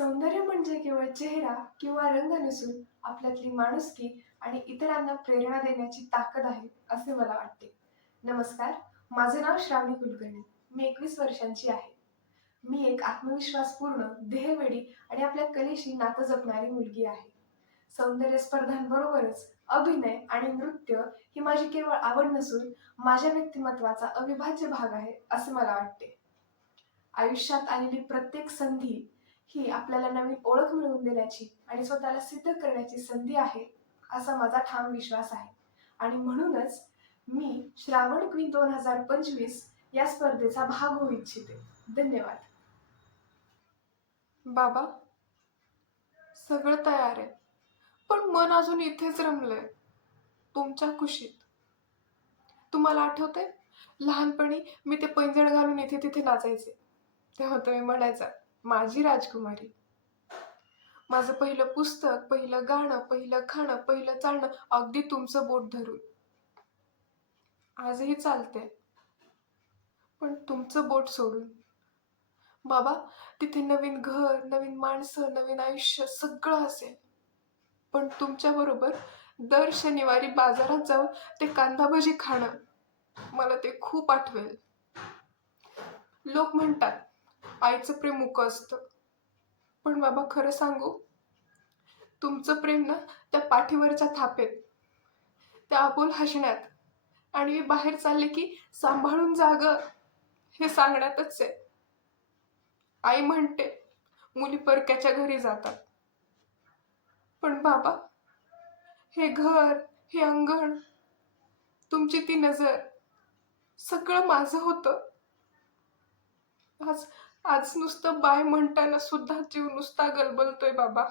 सौंदर्य म्हणजे केवळ चेहरा किंवा रंग नसून आपल्यातली माणुसकी आणि इतरांना प्रेरणा देण्याची ताकद आहे, असे मला वाटते. नमस्कार, माझे नाव श्रावणी कुलकर्णी. मी 21 वर्षांची आहे. मी एक आत्मविश्वासपूर्ण, ध्येयवेडी आणि आपल्या कलेशी नातं जपणारी मुलगी आहे. सौंदर्य स्पर्धांबरोबरच अभिनय आणि नृत्य ही माझी केवळ आवड नसून माझ्या व्यक्तिमत्त्वाचा अविभाज्य भाग आहे, असे मला वाटते. आयुष्यात आलेली प्रत्येक संधी ही आपल्याला नवीन ओळख मिळवून देण्याची आणि स्वतःला सिद्ध करण्याची संधी आहे, असा माझा ठाम विश्वास आहे. आणि म्हणूनच मी श्रावण क्वीन 2025 या स्पर्धेचा भाग होऊ इच्छिते. धन्यवाद. बाबा, सगळं तयार आहे, पण मन अजून इथेच रमलंय, तुमच्या कुशीत. तुम्हाला आठवतंय, लहानपणी मी ते पैंजण घालून इथे तिथे नाचायचे. तेव्हा तुम्ही म्हणायचा, माझी राजकुमारी. माझं पहिलं पुस्तक, पहिलं गाणं, पहिलं खाणं, पहिलं चालणं अगदी तुमचं बोट धरून. आजही चालते, पण तुमचं बोट सोडून. बाबा, तिथे नवीन घर, नवीन माणसं, नवीन आयुष्य सगळं असेल. पण तुमच्या बरोबर दर शनिवारी बाजारात जाऊन ते कांदा भजी खाणं, मला ते खूप आठवेल. लोक म्हणतात, आईचं प्रेम मुकं असतं. पण बाबा, खरं सांगू, तुमचं प्रेम ना त्या पाठीवरच्या थापेत, त्या अबोल हसण्यात आणि मी बाहेर चालले की सांभाळून जाग हे सांगण्यातच आहे. आई म्हणते, मुली परक्याच्या घरी जातात. पण बाबा, हे घर, हे अंगण, तुमची ती नजर, सगळं माझं होतं. आज आज नुसतं बाय म्हणताना सुद्धा जीव नुसता गलबलतोय बाबा.